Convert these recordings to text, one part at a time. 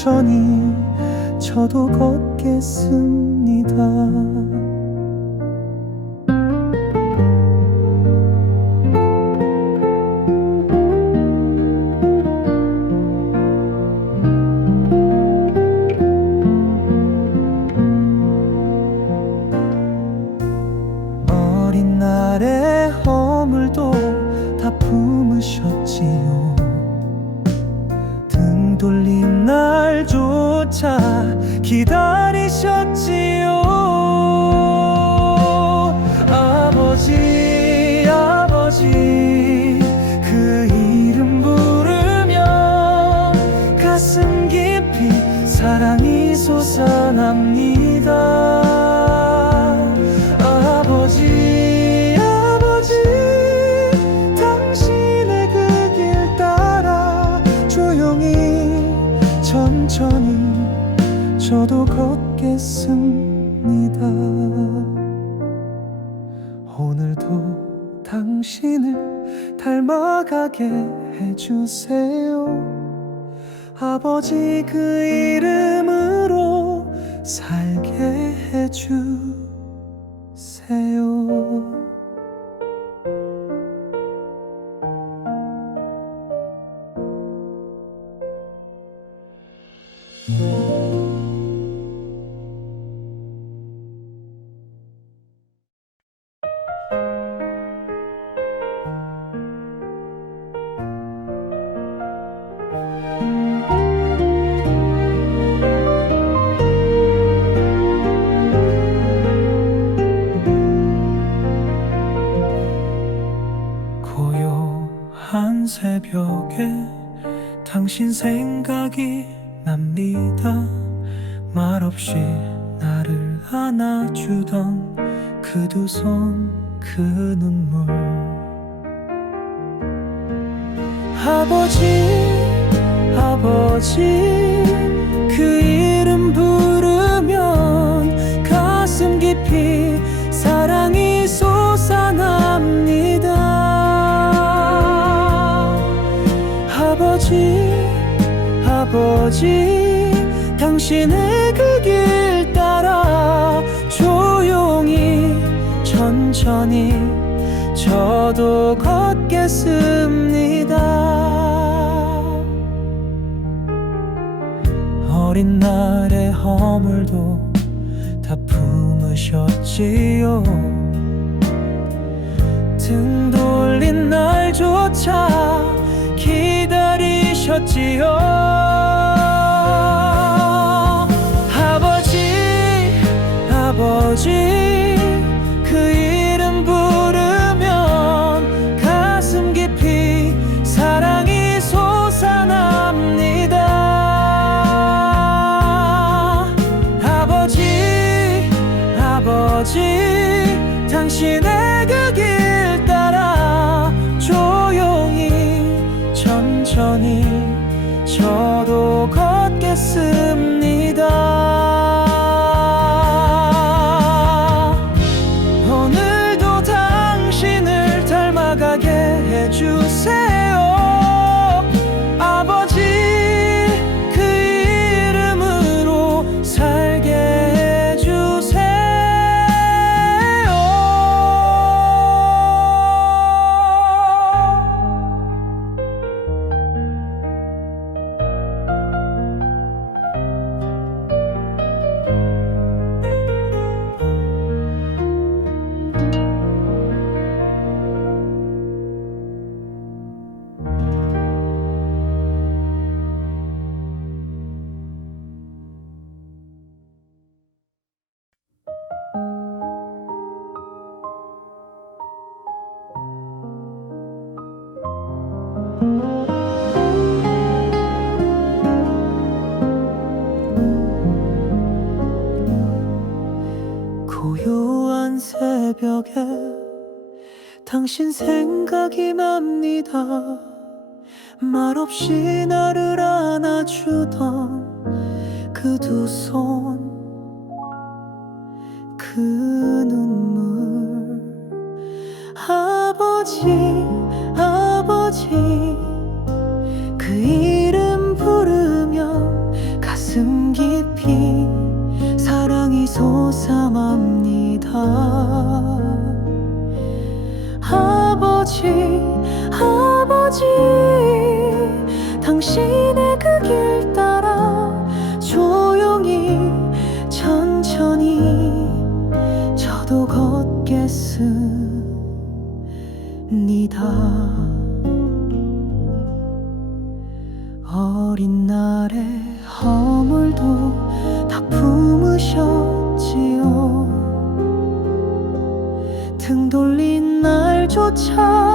천천히 저도 걷겠습니다. 나가게 해주세요. 아버지 그 이름으로 살게 해주세요. 거지. 당신의 그 길 따라 조용히 천천히 저도 걷겠습니다. 어린 날의 허물도 다 품으셨지요. 등 돌린 날조차 기다리셨지요. she knows. 당신 생각이 납니다. 말없이 나를 안아주던 그 두손그 그 눈물. 아버지 아버지 그 이름 부르면 가슴 깊이 사랑이 솟아맙니다. 없이 아버지 당신의 그 길 따라 조용히 천천히 저도 걷겠습니다. 어린 날의 허물도 다 품으셨지요. 등 돌린 날조차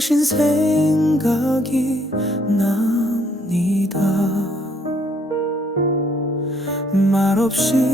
당신 생각이 납니다. 말없이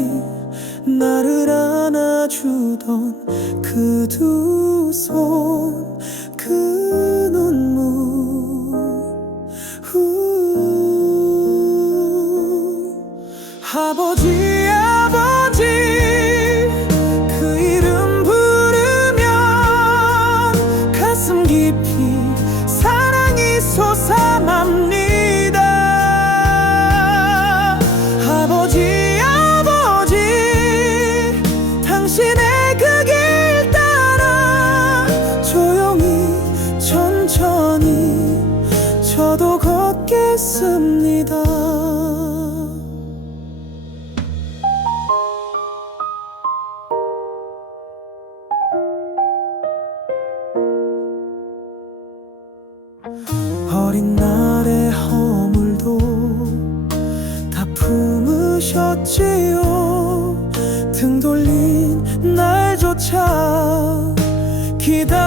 Belki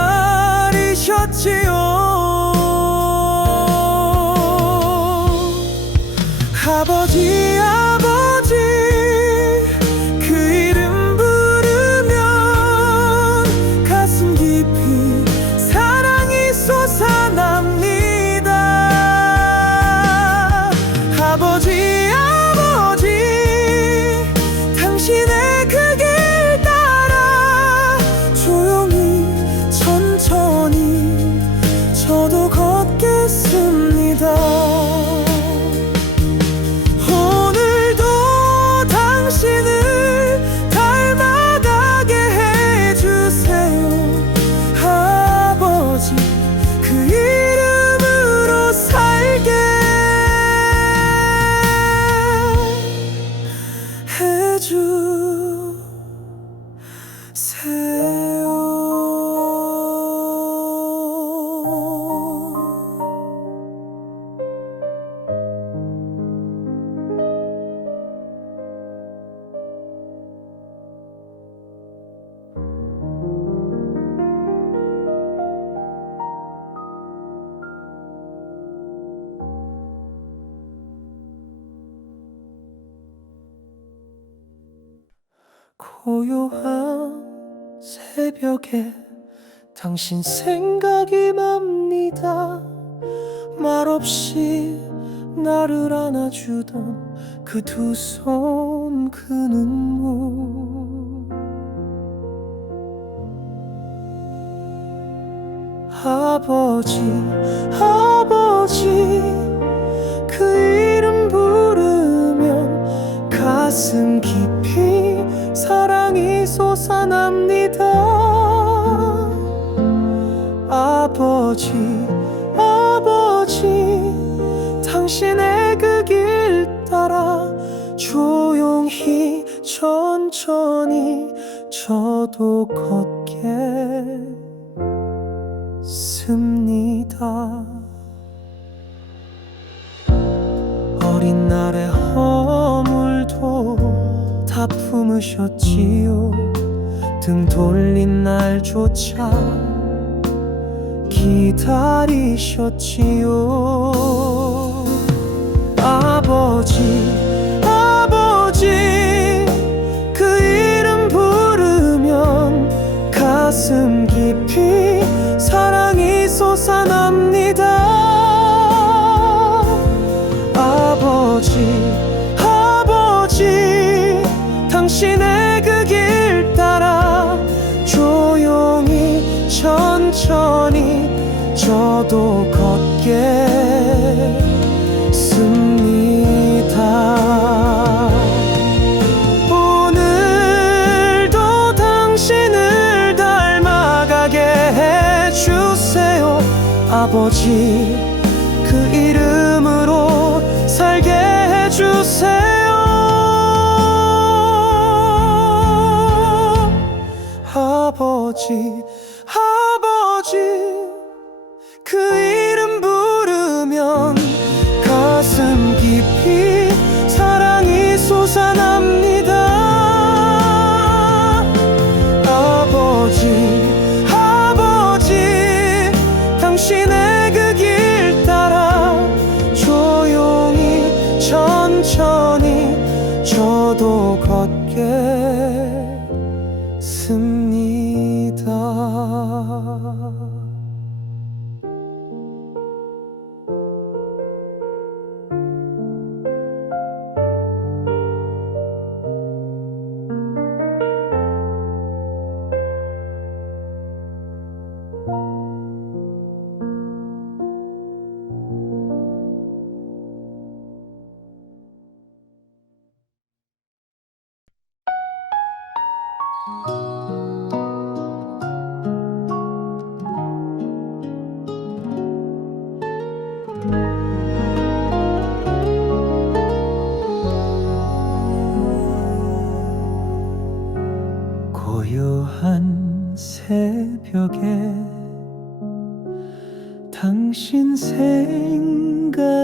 당신 생각이 납니다. 말없이 나를 안아주던 그 두 손 그 눈물. 아버지 아버지 그 이름 부르면 가슴 깊이 사랑이 솟아납니다 아버지 아버지 당신의 그 길 따라 조용히 천천히 저도 걷겠습니다. 어린 날의 허물도 다 품으셨지요. 등 돌린 날조차 기다리셨지요. 아버지 아버지 그 이름 부르면 가슴 깊이 아버지 그 이름으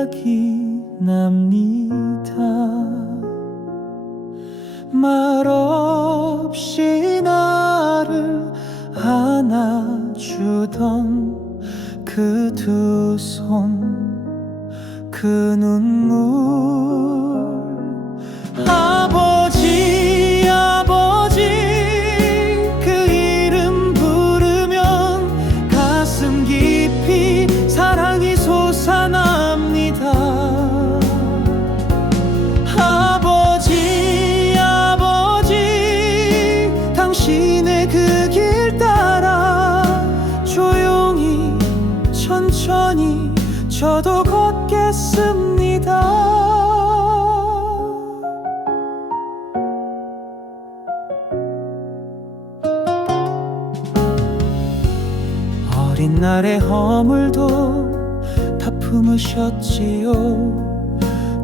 생각이 납니다. 말없이 어린 날의 허물도 다 품으셨지요.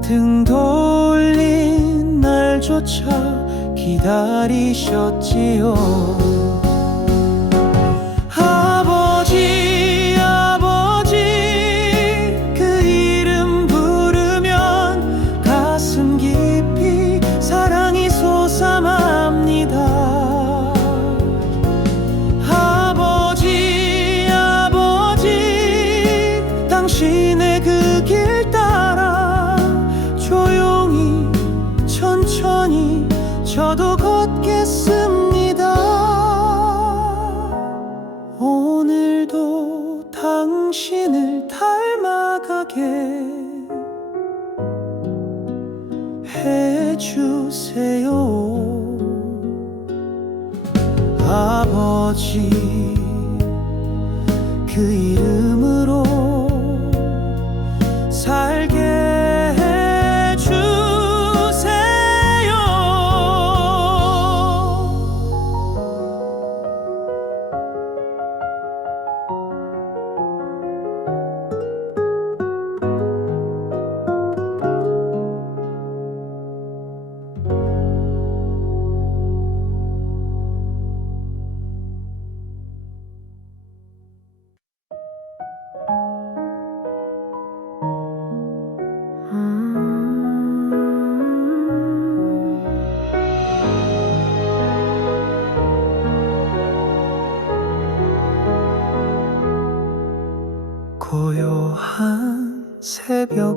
등 돌린 날조차 기다리셨지요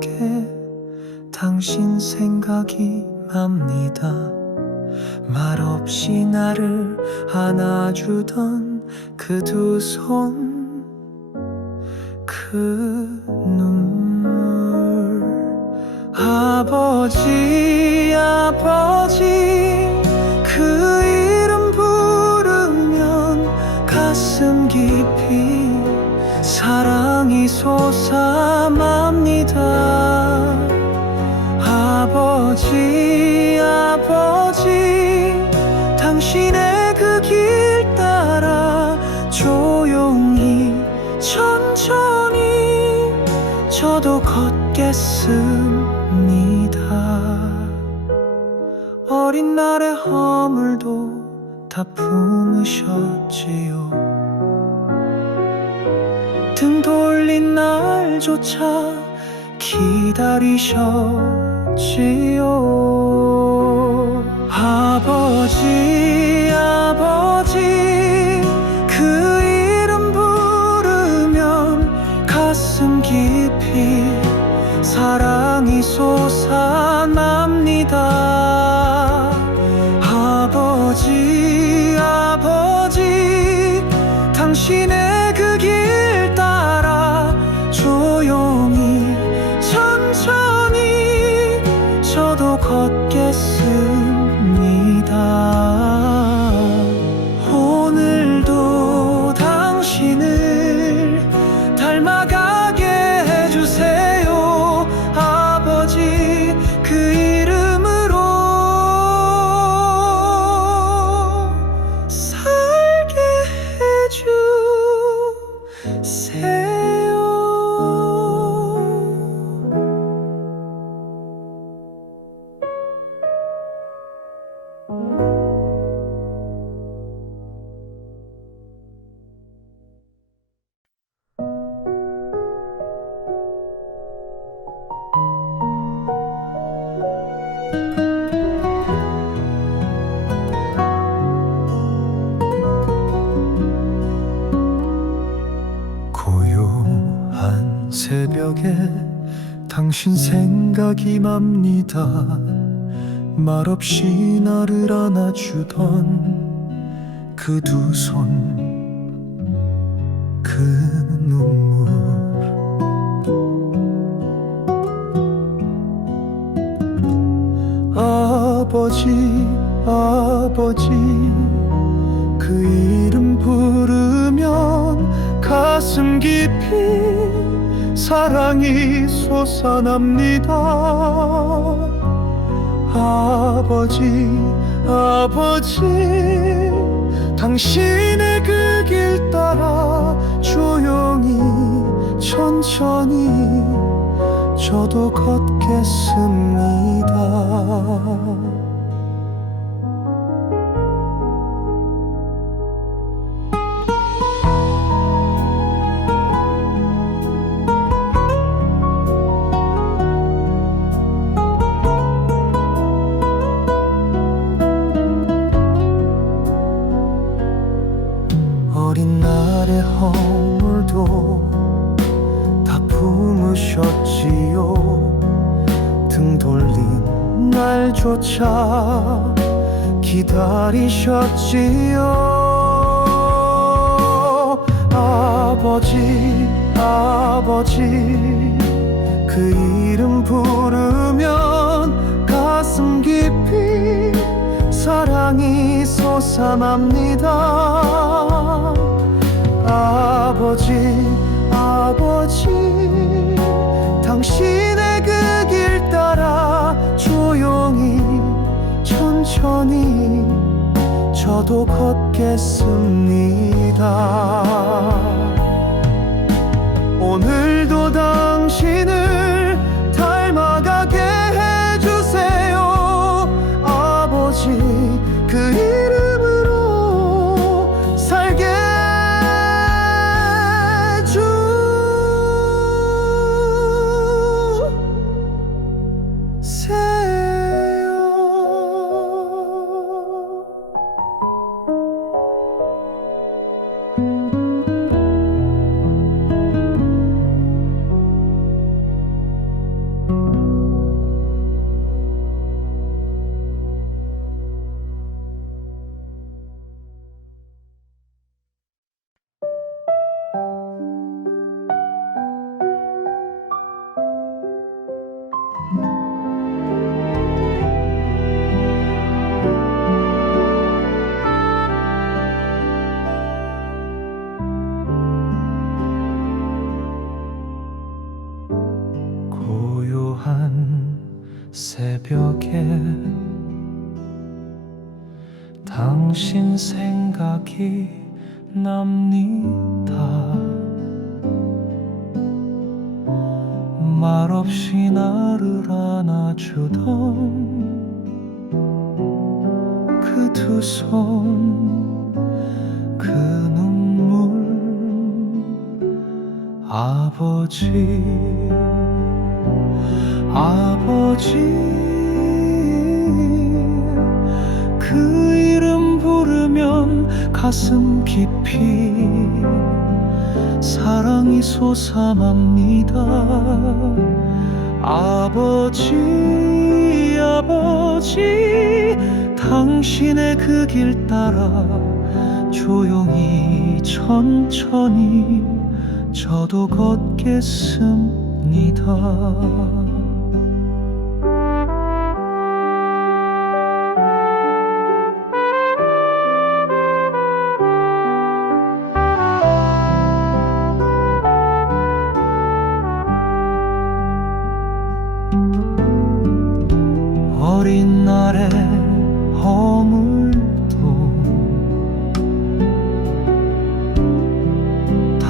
새벽에 당신 생각이 납니다. 말없이 나를 안아주던 그 두 손, 그 눈물. 아버지, 아버지, 그 이름 부르면 가슴 깊이 사랑이 솟아 아버지, 아버지, 당신의 그 길 따라 조용히, 천천히 저도 걷겠습니다. 어린 날의 허물도 다 품으셨지요. 등 돌린 날조차 기다리셨지요. 아버지 아버지 그 이름 부르면 가슴 깊이 사랑이 솟아납니다 납니다. 말없이 나를 안아주던 그 두 손, 사랑이 솟아납니다. 아버지, 아버지, 당신의 그 길 따라 조용히, 천천히 저도 걷겠습니다. 날조차 기다리셨지요? 아버지 아버지 그 이름 부르면 가슴 깊이 사랑이 솟아납니다. 아버지 아버지 당신의 그 길 따라 조용히 천천히 저도 걷겠습니다. 오늘도 당신을 당신 생각이 납니다. 말없이 나를 안아주던 그 두 손 그 눈물 아버지 아버지 가슴 깊이 사랑이 솟아납니다. 아버지 아버지 당신의 그 길 따라 조용히 천천히 저도 걷겠습니다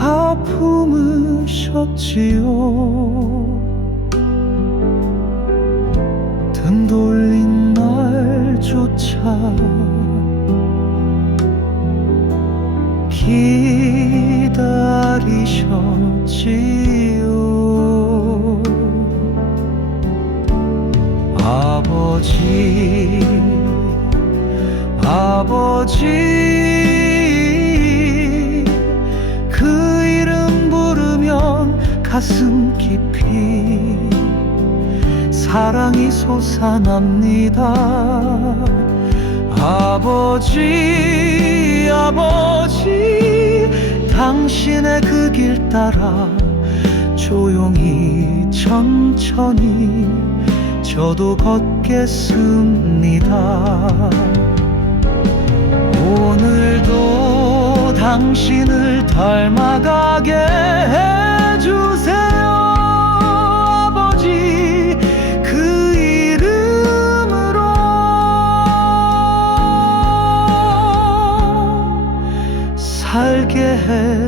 다 품으셨지요. 등 돌린 날조차 기다리셨지요. 아버지 아버지 가슴 깊이 사랑이 솟아납니다. 아버지 아버지 당신의 그 길 따라 조용히 천천히 저도 걷겠습니다. 오늘도 당신을 닮아가게 해 그 살게 해